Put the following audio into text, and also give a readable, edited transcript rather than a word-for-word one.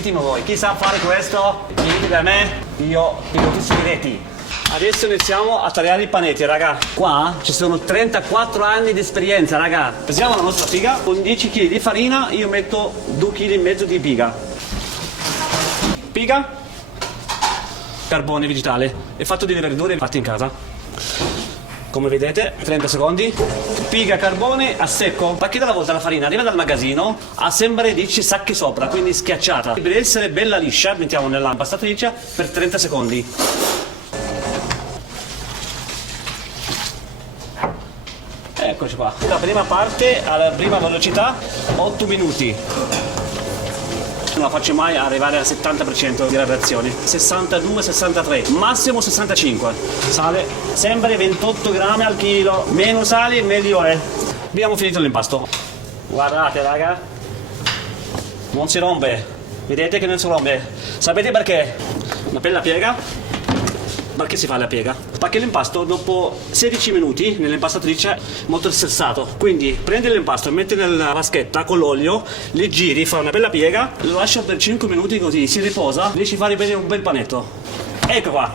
Ditemi voi, chi sa fare questo? Venite da me, io vi do tutti i segreti. Adesso iniziamo a tagliare i panetti, raga. Qua ci sono 34 anni di esperienza, raga. Pesiamo la nostra piga, con 10 kg di farina io metto 2 kg e mezzo di piga. Piga, carbone vegetale, è fatto di verdure fatte in casa. Come vedete, 30 secondi, piga carbone a secco. Perché dalla volta la farina arriva dal magazzino, ha sempre 10 sacchi sopra, quindi schiacciata. Per essere bella liscia, mettiamo nella impastatrice per 30 secondi. Eccoci qua. La prima parte alla prima velocità, 8 minuti. Non la faccio mai arrivare al 70% di radiazione. 62-63, massimo 65. Sale sempre 28 grammi al chilo. Meno sale meglio è. Abbiamo finito l'impasto. Guardate raga, non si rompe. Vedete che non si rompe. Sapete perché? Una bella piega. Perché si fa la piega? Perché l'impasto dopo 16 minuti nell'impastatrice è molto stressato. Quindi prendi l'impasto, metti nella vaschetta con l'olio, li giri, fa una bella piega, lo lascia per 5 minuti così si riposa, riesci a fare bene un bel panetto. Ecco qua.